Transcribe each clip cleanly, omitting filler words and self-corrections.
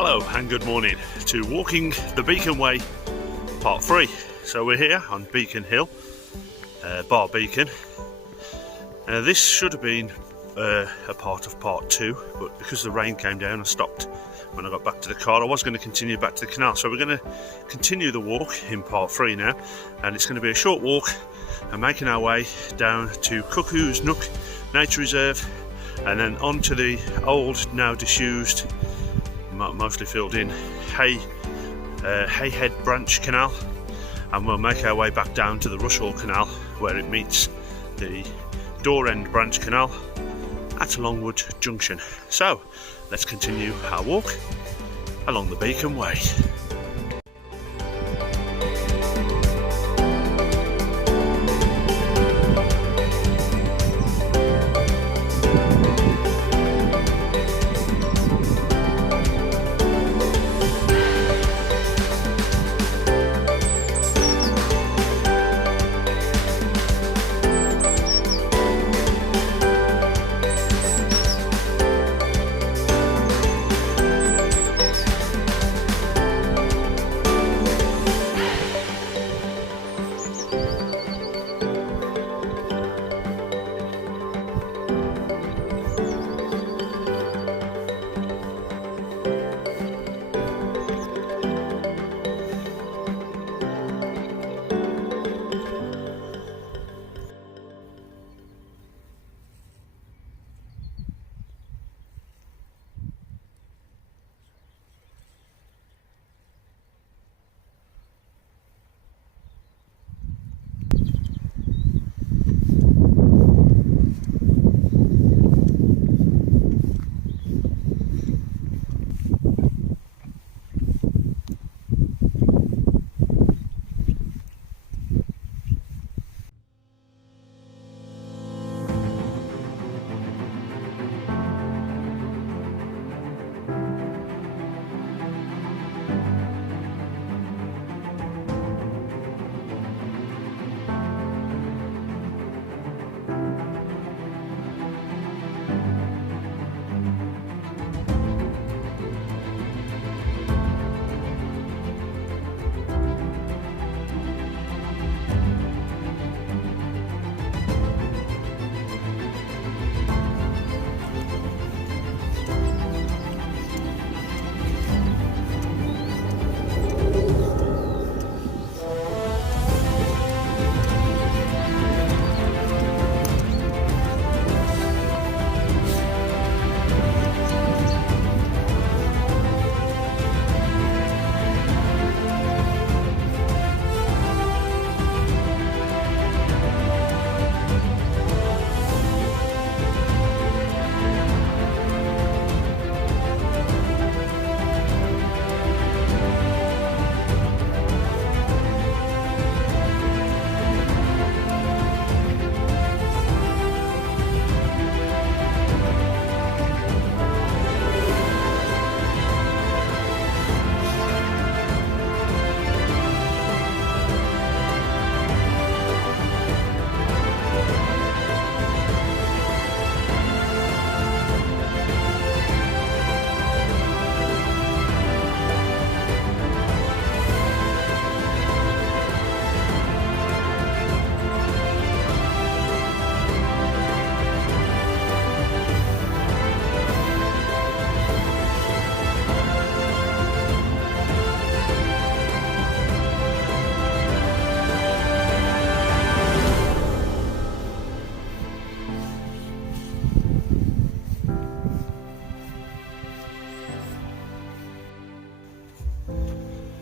Hello and good morning to Walking the Beacon Way Part 3. So we're here on Beacon Hill, Barr Beacon. This should have been a part of Part 2, but because the rain came down I stopped when I got back to the car. I was going to continue back to the canal, so we're going to continue the walk in Part 3 now, and it's going to be a short walk and making our way down to Cuckoo's Nook Nature Reserve and then onto the old, now disused, mostly filled in Hayhead Branch Canal, and we'll make our way back down to the Rushall Canal where it meets the Door End Branch Canal at Longwood Junction. So let's continue our walk along the Beacon Way.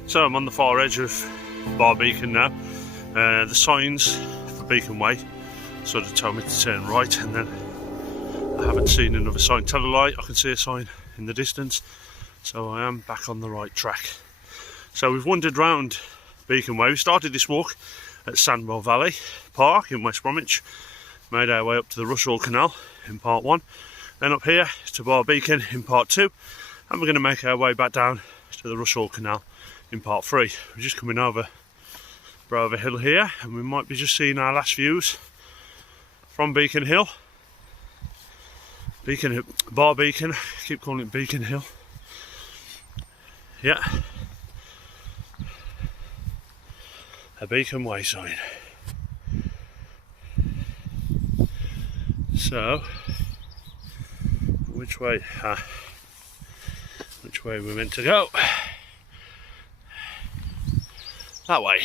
So I'm on the far edge of Barr Beacon now. The signs for Beacon Way sort of told me to turn right, and then I haven't seen another sign. Tell a lie, I can see a sign in the distance, so I am back on the right track. So we've wandered round Beacon Way. We started this walk at Sandwell Valley Park in West Bromwich, made our way up to the Rushall Canal in Part 1, then up here to Barr Beacon in Part 2, and we're going to make our way back down to the Rushall Canal in Part 3. We're just coming over Brover Hill here, and we might be just seeing our last views from Beacon Hill. Barr Beacon, I keep calling it Beacon Hill. Yeah, a Beacon Way sign. So, which way? Which way we're meant to go? That way.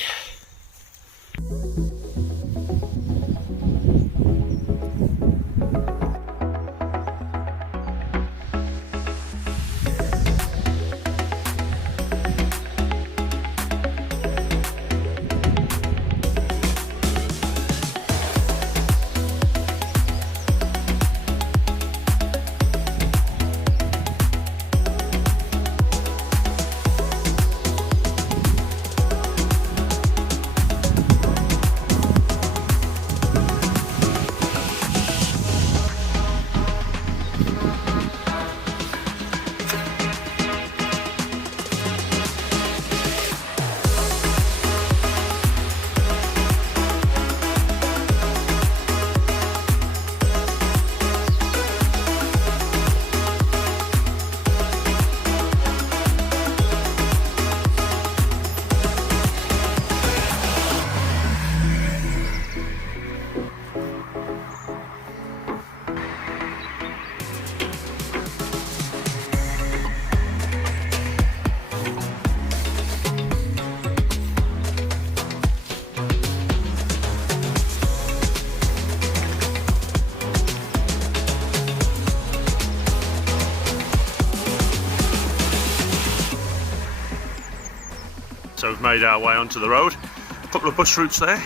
So we've made our way onto the road. A couple of bus routes there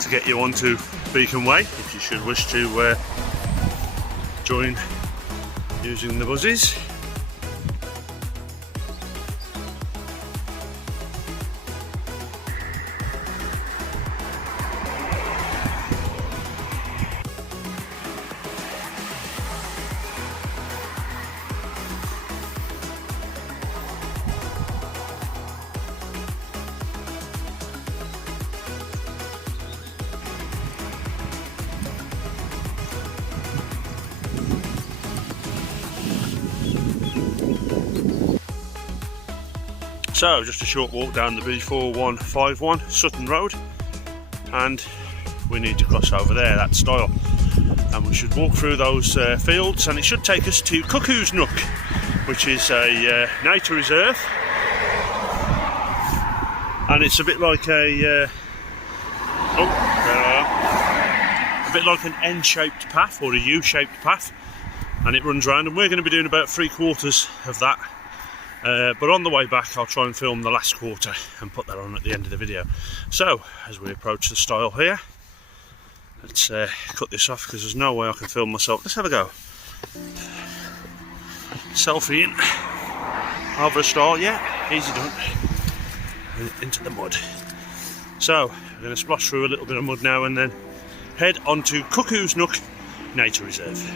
to get you onto Beacon Way if you should wish to join using the buses. So just a short walk down the B4151 Sutton Road, and we need to cross over there, that stile, and we should walk through those fields, and it should take us to Cuckoo's Nook, which is a nature reserve, and it's a bit like a bit like an N-shaped path or a U-shaped path, and it runs round, and we're going to be doing about 3/4 of that. But on the way back I'll try and film the last quarter and put that on at the end of the video. So as we approach the stile here, let's cut this off because there's no way I can film myself. Let's have a go. Selfie in over a stile, yeah, easy done. And into the mud. So we're going to splash through a little bit of mud now and then head on to Cuckoo's Nook Nature Reserve.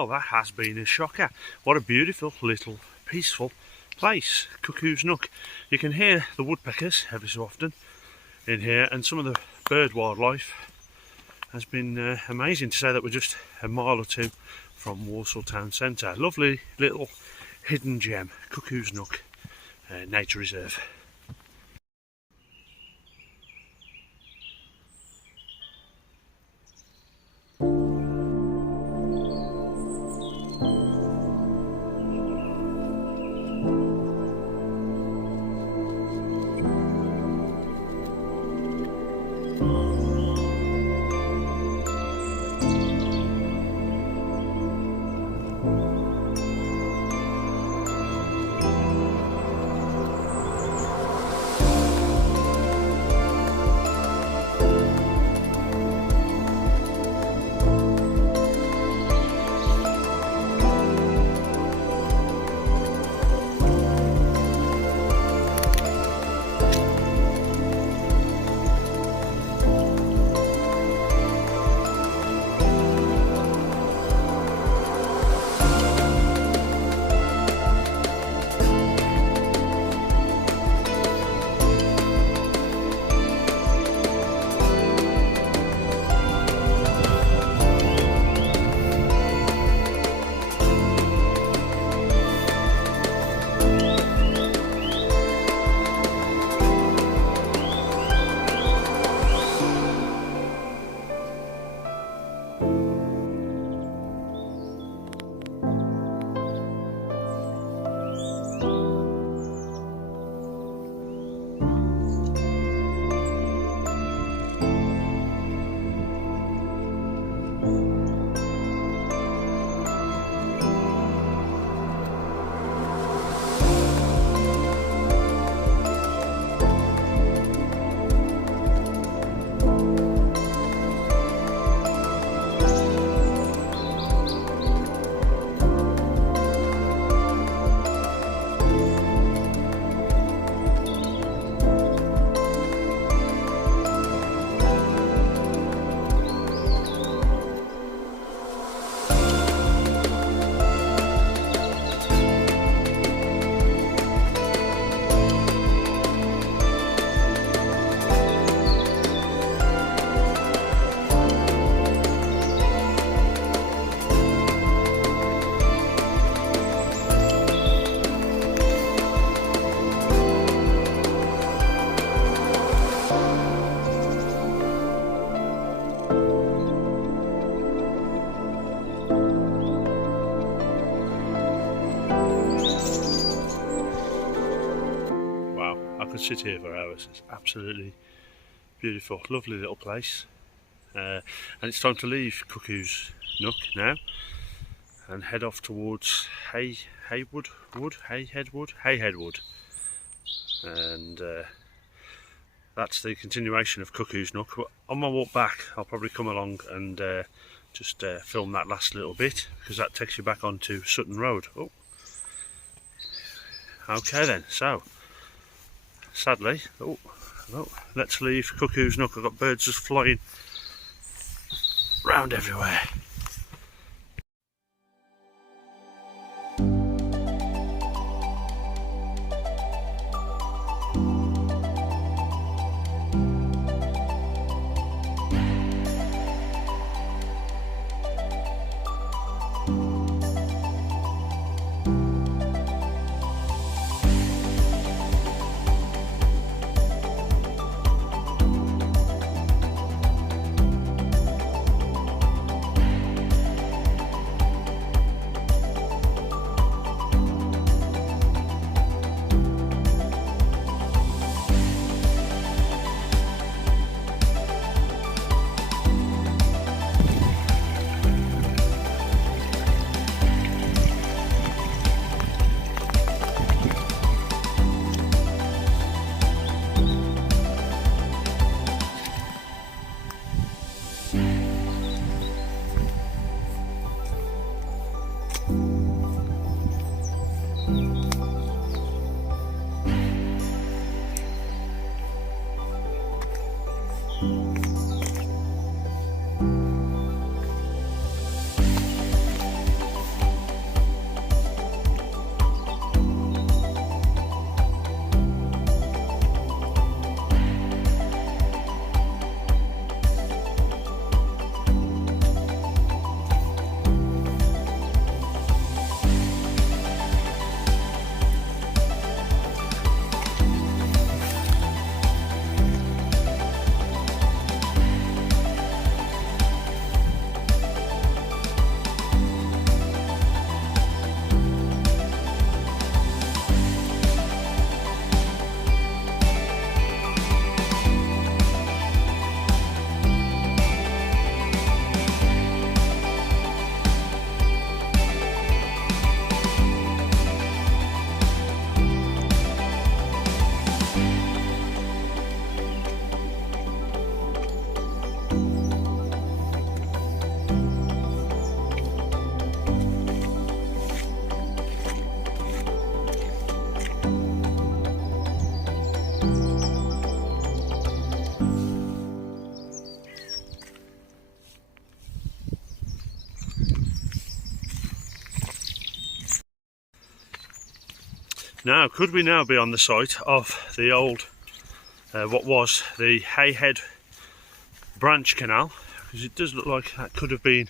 Well, that has been a shocker. What a beautiful little peaceful place, Cuckoo's Nook. You can hear the woodpeckers every so often in here, and some of the bird wildlife has been amazing. To say that we're just a mile or two from Walsall town centre. Lovely little hidden gem, Cuckoo's Nook Nature Reserve. Could sit here for hours. It's absolutely beautiful, lovely little place, and it's time to leave Cuckoo's Nook now and head off towards Hayhead Wood, and that's the continuation of Cuckoo's Nook. But on my walk back I'll probably come along and just film that last little bit, because that takes you back onto Sutton Road. Oh, okay then, so sadly, let's leave Cuckoo's Nook. I've got birds just flying round everywhere. Now, could we now be on the site of the old, what was the Hayhead branch canal? Because it does look like that could have been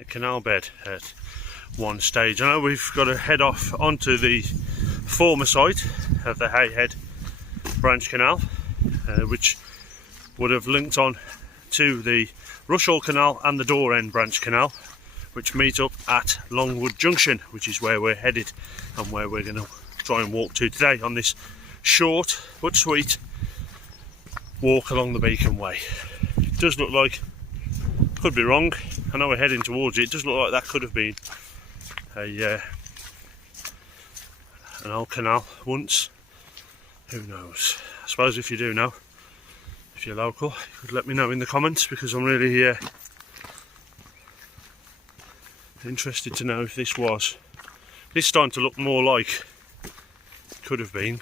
a canal bed at one stage. I know we've got to head off onto the former site of the Hayhead branch canal, which would have linked on to the Rushall Canal and the Door End branch canal, which meet up at Longwood Junction, which is where we're headed and where we're going to try and walk to today on this short but sweet walk along the Beacon Way. It does look like, could be wrong, I know we're heading towards it, it does look like that could have been an old canal once. Who knows? I suppose if you do know, if you're local, you could let me know in the comments, because I'm really interested to know if this is starting to look more like it could have been.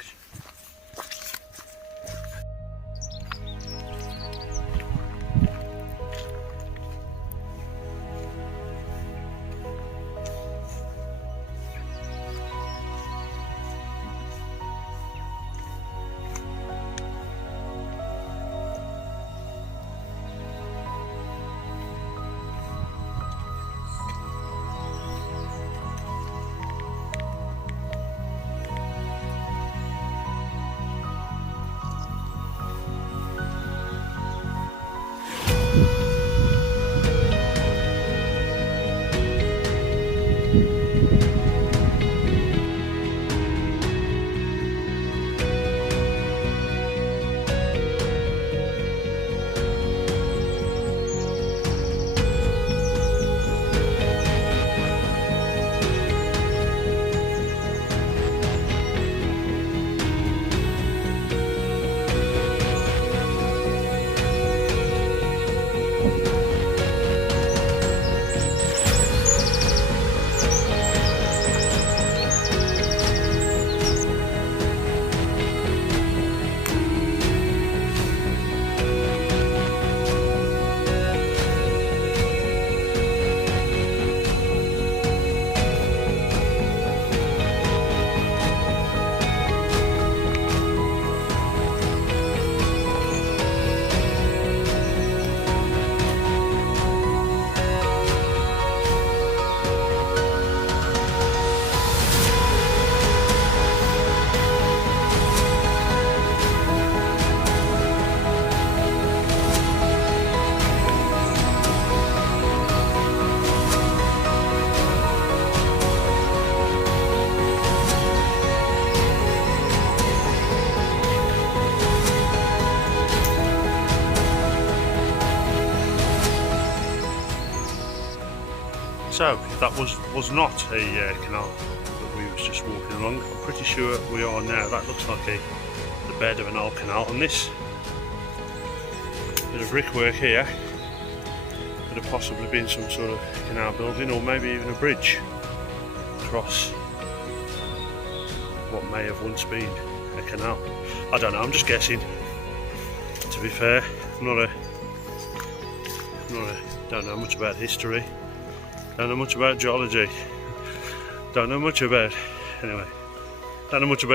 So that was not a canal that we was just walking along. I'm pretty sure we are now. That looks like the bed of an old canal, and this bit of brickwork here could have possibly been some sort of canal building, or maybe even a bridge across what may have once been a canal. I don't know, I'm just guessing, to be fair. Don't know much about history, don't know much about geology, don't know much about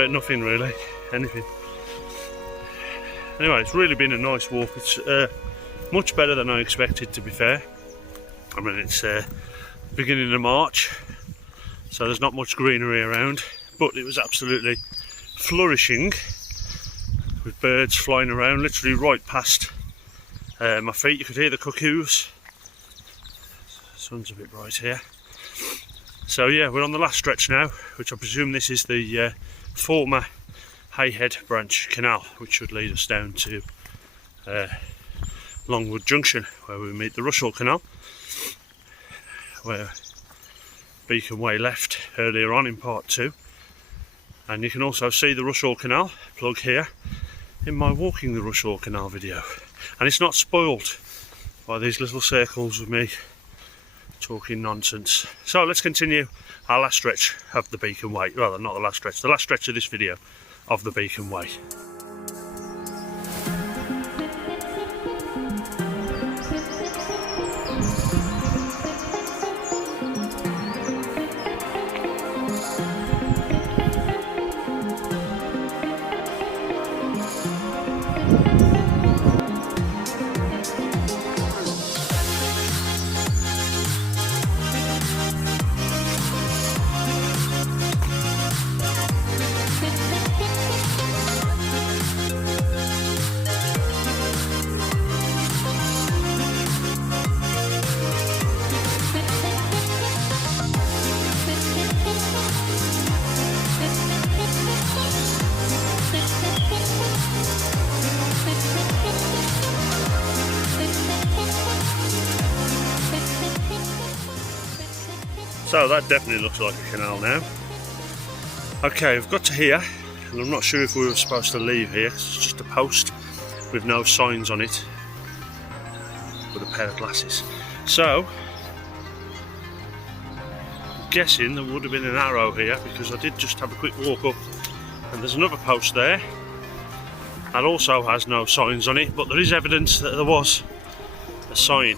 nothing really, anything. Anyway, it's really been a nice walk. It's much better than I expected, to be fair. I mean, it's beginning of March, so there's not much greenery around, but it was absolutely flourishing with birds flying around literally right past my feet. You could hear the cuckoos. The sun's a bit bright here. So yeah, we're on the last stretch now, which I presume this is the former Hayhead branch canal, which should lead us down to Longwood Junction, where we meet the Rushall Canal, where Beacon Way left earlier on in part 2. And you can also see the Rushall Canal, plug here, in my Walking the Rushall Canal video. And it's not spoiled by these little circles of me talking nonsense. So let's continue our last stretch of the Beacon Way. Rather, not the last stretch of this video of the Beacon Way. So that definitely looks like a canal now. Okay, we've got to here, and I'm not sure if we were supposed to leave here, 'cause it's just a post with no signs on it, with a pair of glasses. So, I'm guessing there would have been an arrow here, because I did just have a quick walk up, and there's another post there that also has no signs on it, but there is evidence that there was a sign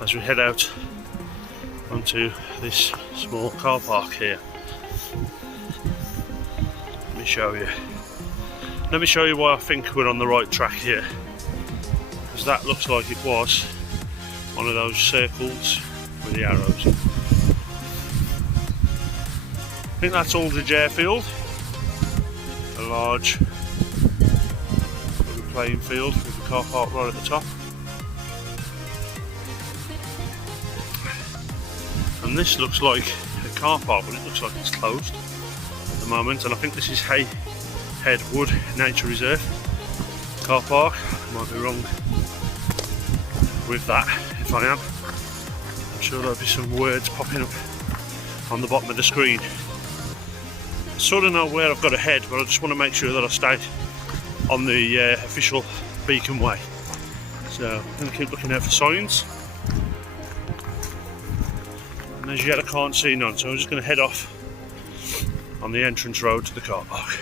as we head out onto this small car park here. Let me show you why I think we're on the right track here, because that looks like it was one of those circles with the arrows. I think that's Aldridge Airfield, a large playing field with the car park right at the top. And this looks like a car park, but it looks like it's closed at the moment. And I think this is Hayhead Wood Nature Reserve car park. I might be wrong with that. If I am, I'm sure there'll be some words popping up on the bottom of the screen. I sort of know where I've got to head, but I just want to make sure that I stay on the official Beacon Way. So I'm going to keep looking out for signs. And as yet I can't see none, so I'm just going to head off on the entrance road to the car park.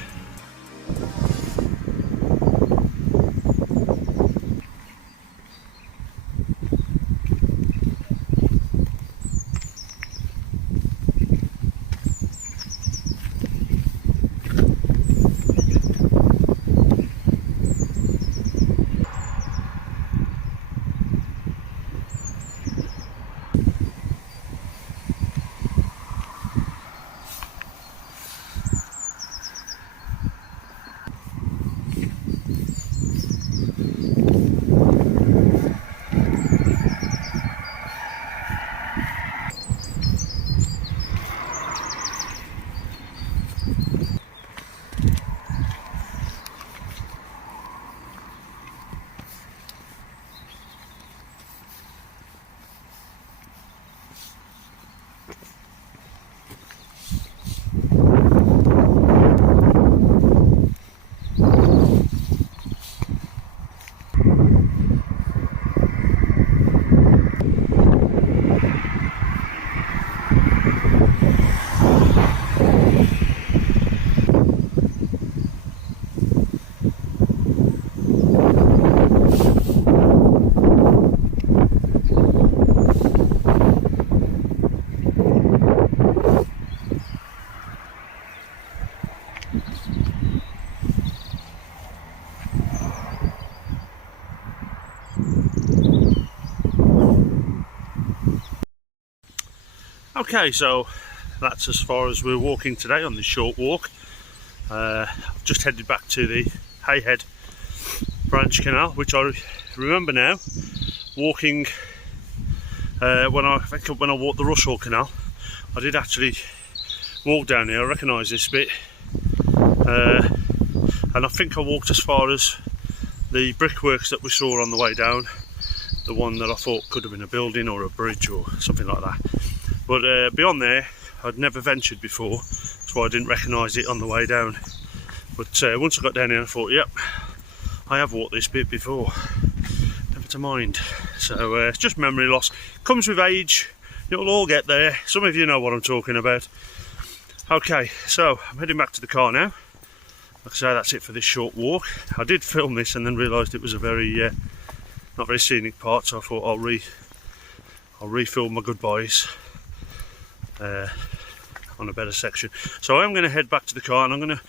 Okay, so that's as far as we're walking today on this short walk. I've just headed back to the Hayhead branch canal, which I remember now walking when I walked the Rushall canal. I did actually walk down here. I recognise this bit, and I think I walked as far as the brickworks that we saw on the way down, the one that I thought could have been a building or a bridge or something like that. But beyond there, I'd never ventured before, so I didn't recognise it on the way down. But once I got down here, I thought, yep, I have walked this bit before. Never to mind. So it's just memory loss. Comes with age. You'll all get there. Some of you know what I'm talking about. Okay, so I'm heading back to the car now. Like I say, that's it for this short walk. I did film this and then realised it was a very not very scenic part, so I thought I'll re-film my goodbyes on a better section. So I'm going to head back to the car and I'm going to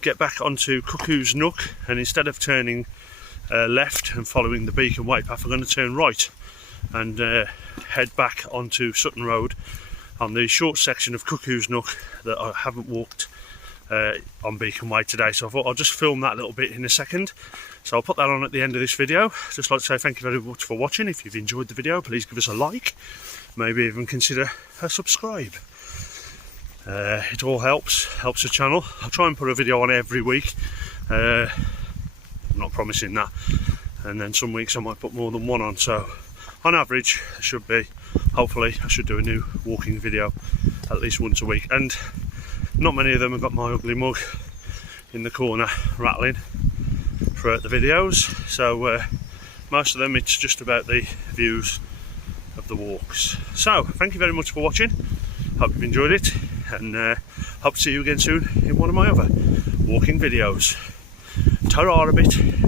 get back onto Cuckoo's Nook, and instead of turning left and following the Beacon Way path, I'm going to turn right and head back onto Sutton Road on the short section of Cuckoo's Nook that I haven't walked on Beacon Way today. So I thought I'll just film that little bit in a second. So I'll put that on at the end of this video. Just like to say thank you very much for watching. If you've enjoyed the video, please give us a like, maybe even consider a subscribe. It all helps the channel. I'll try and put a video on every week. I'm not promising that, and then some weeks I might put more than one on. So on average there should be, hopefully I should do a new walking video at least once a week, and not many of them have got my ugly mug in the corner rattling throughout the videos, so most of them it's just about the views of the walks. So thank you very much for watching, hope you've enjoyed it, and hope to see you again soon in one of my other walking videos. Ta-ra a bit.